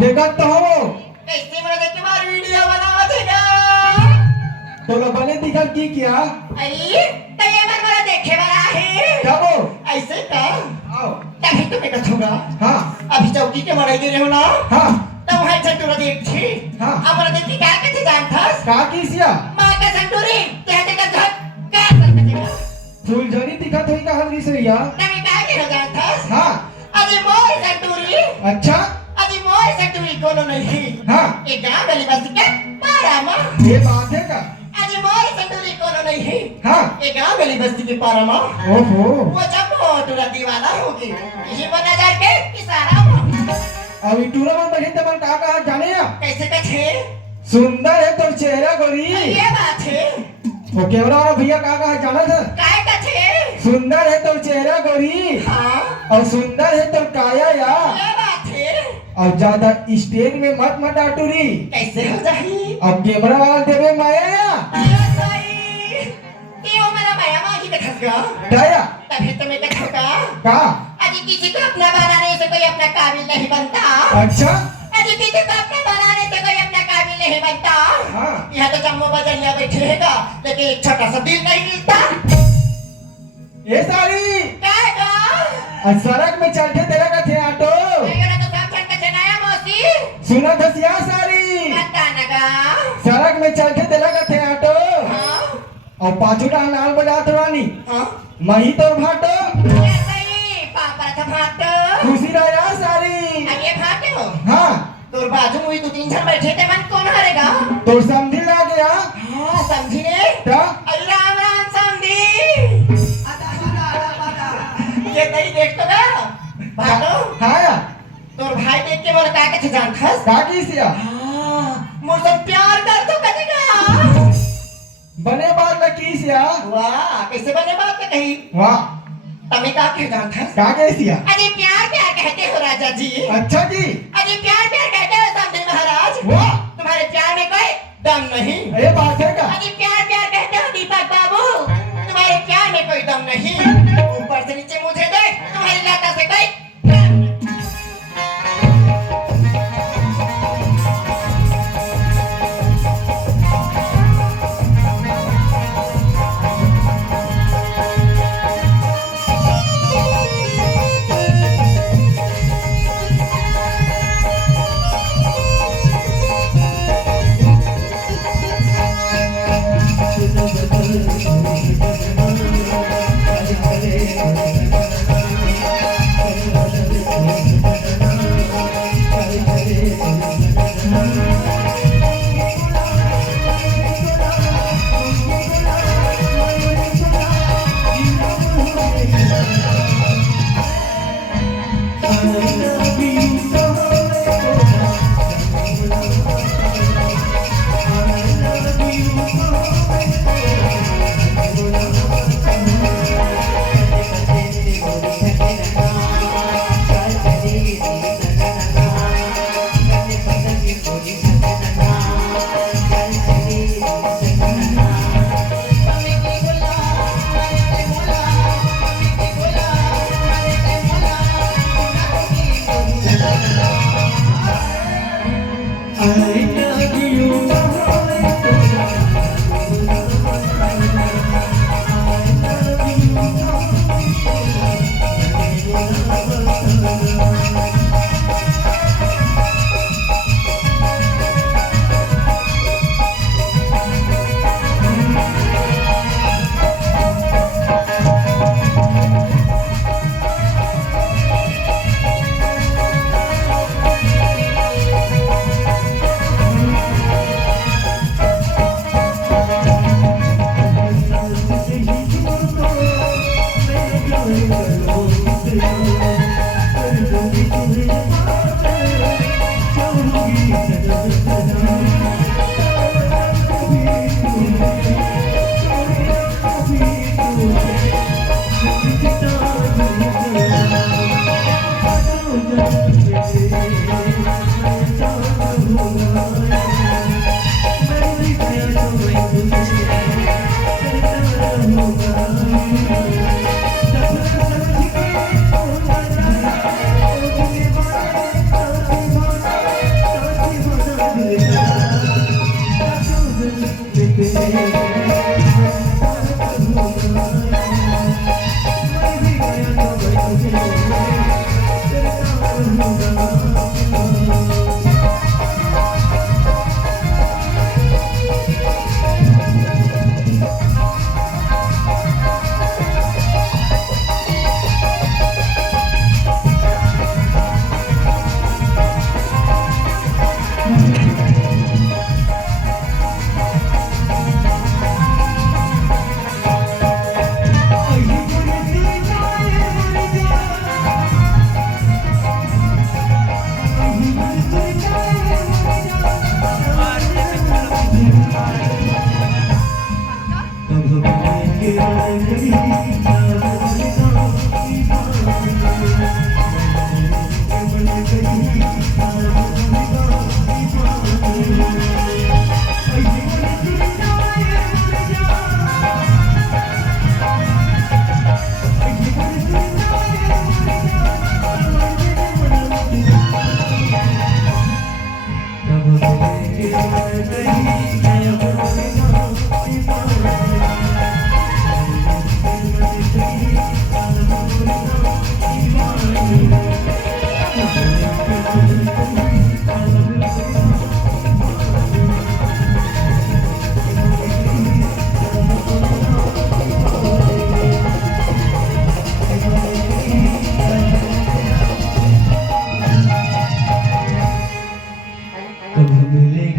देखा तो हो कैसे मला देख के मार वीडियो बनावत है का तो बने दिखा की क्या अरे तो ये मला देखे वाला है क्या वो ऐसे का आओ तभी तो मैं कहूँगा हाँ अभी चौकी के मराई दे रहे हो ना हाँ तो वहाँ संतूरा देख थी हाँ। अब मला देख के क्या कहते जानता का की सिया माँ का संतूरी कहते का धक क्या करते का फूलझड़ी दिखा तो ही का हल्दी से या तभी क्या कह जानता हाँ अजी मोर संतूरी अच्छा अजी मोर संतूरी कोनो नहीं हाँ एक गाँव गली बस्ती का पारा माँ ये बात है का अजी मोर संतूरी कोनो नहीं हाँ एक गाँव गली बस्ती के पारा माँ ओहो वो जब मोटूरा दीवाना होगी ये बना जा के इशारा माँ अभी टूरा में बैठे तब का कहा जाने या कैसे कथे सुंदर है तो चेहरा गोरी ये बात है वो केवरा और भैया का कहा जाना था काय कथे सुंदर है तो चेहरा गोरी हाँ और सुंदर है तो काया या ये बात है और ज्यादा स्टेज में मत आटूरी कैसे हो जाही अब कैमरा वाला देवे माया या अरे सही ये मेरा माया माँ की कथा का दया तभी तो मैं कथा का का अजी किसी को अपना बनाने से कोई अपना काबिल नहीं बनता अच्छा अजी किसी को अपना बनाने से कोई अपना काबिल नहीं बनता हाँ यहाँ तो जम्मू बजरिया बैठेगा लेकिन एक छोटा सा दिल नहीं मिलता ये सारी क्या का आज सड़क में चलते तेरा का थे ऑटो मेरा तो सब छन के नया मौसी सुना था सिया सारी पता नगा सड़क में चलते तेरा का थे ऑटो हाँ और पांचों का नाल बजा तो रानी हाँ मही तो भाटो ये सही पापा था भाट खुशी रहा सारी ये भाट हो हाँ तोर बाजू में दो तीन जन बैठे थे मन कौन हारेगा तो समझी ला गया हाँ समझी ने क्या राम राम समझी ये नहीं देख तो ना भाटो हाँ या तोर भाई देख के मोर का के जान खस का की सिया हाँ मोर से प्यार कर तो करेगा बने बात ना की सिया वाह कैसे बने बात का कही वाह तमे का के जान खस का के सिया अरे प्यार प्यार कहते हो राजा जी अच्छा जी अरे प्यार प्यार कहते हो समझे महाराज वाह तुम्हारे प्यार में कोई दम नहीं ये बात है का अरे प्यार प्यार कहते हो दीपक बाबू तुम्हारे प्यार में कोई दम नहीं ऊपर से नीचे मुझे देख तुम्हारी लाता से कोई दम नहीं।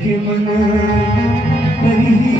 के मन तरीही